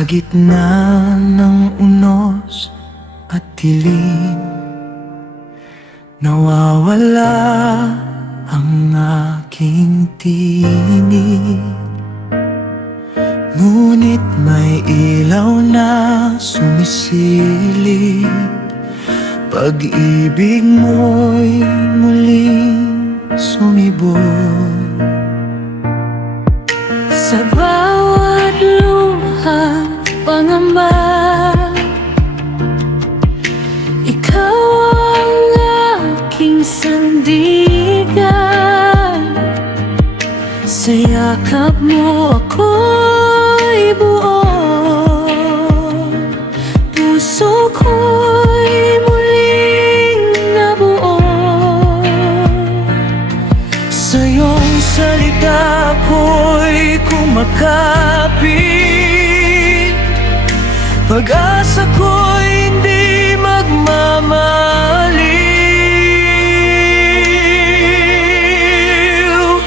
Sa gitna ng unos at dilim, nawawala ang aking tinig. Ngunit may ilaw na sumisilip, pag-ibig mo'y muling sumibol. Sa bawat luha, pangamba, ikaw ang aking sandigan. Sa yakap mo ako'y buo, puso ko'y muling nabuo. Sa iyong salita ko'y kumakapit, pag-asa ko'y hindi magmamaliw.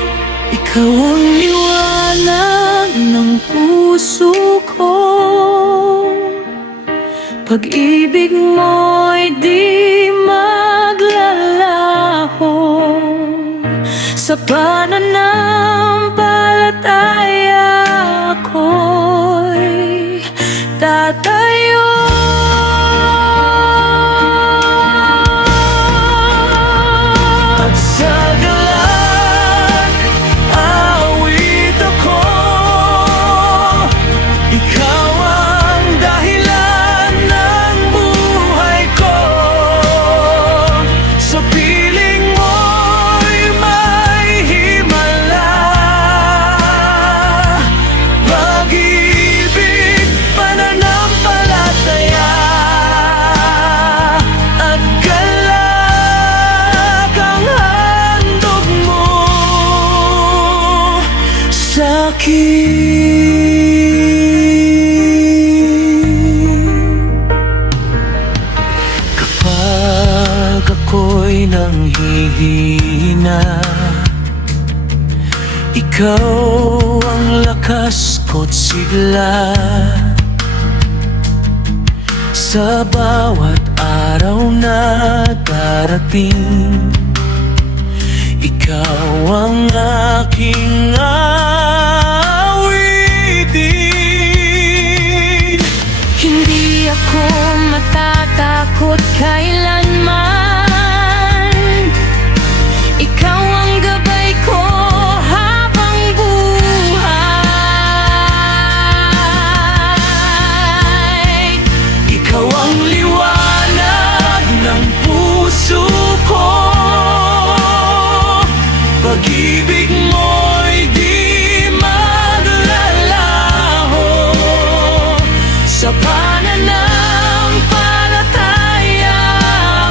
Ikaw ang liwanag ng puso ko, pag-ibig mo'y di maglalaho. Sa pananampalataya ako'y tatayo. At sa galak, aawit ako. Ikaw ang dahilan ng buhay ko. Sa piling mo'y may himala, pag-ibig, pananampalataya at galak ang handog mo sa'kin. Kapag ako'y nanghihina, ikaw ang lakas ko't sigla. Sa bawat araw na darating, ikaw ang aking awitin. Hindi ako matatakot kailanman, ikaw ang gabay ko habang buhay. Ikaw ang liwanag ng puso ko, pag-ibig mo'y di maglalaho. Sa pananampalataya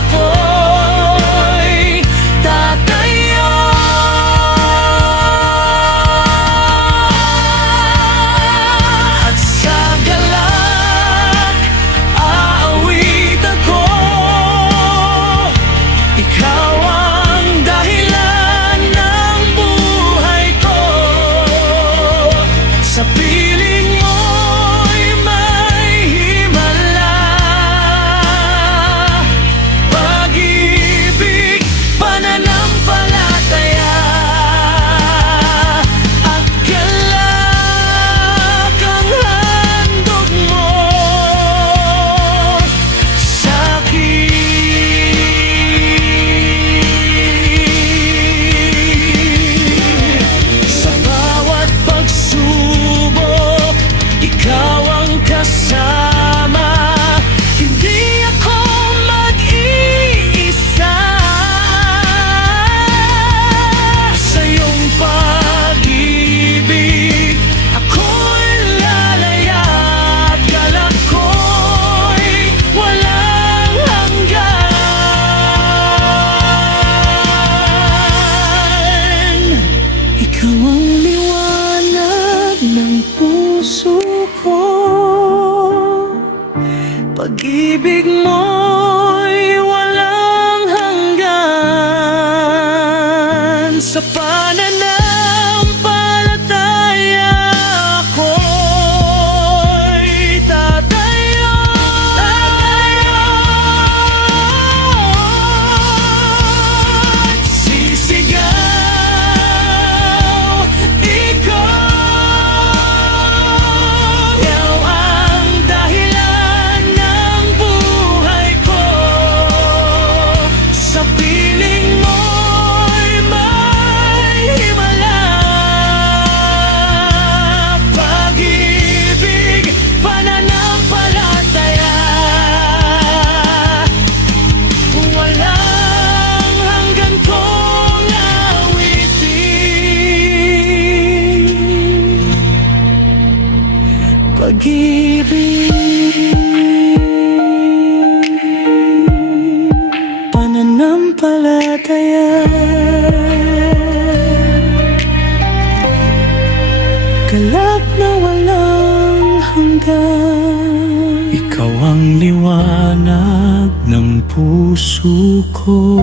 ako'y tatayo. At sa galak, aawit ako. Ikaw ang dahilan ng buhay ko. Sa piling mo'y may himala, pag-ibig, pananampalataya at galak ang handog mo sa'kin. Sa bawat pagsubok, ikaw ang kasama. Hindi ako mag-iisa. Sa iyong pag-ibig, ako'y lalaya at galak ko'y walang hanggan. Ikaw ang liwanag ng puso ko, pag-ibig mo'y walang hanggan. Sa pananampalataya ako'y pag-ibig, pananampalataya, galak na walang hanggan. Ikaw ang liwanag ng puso ko.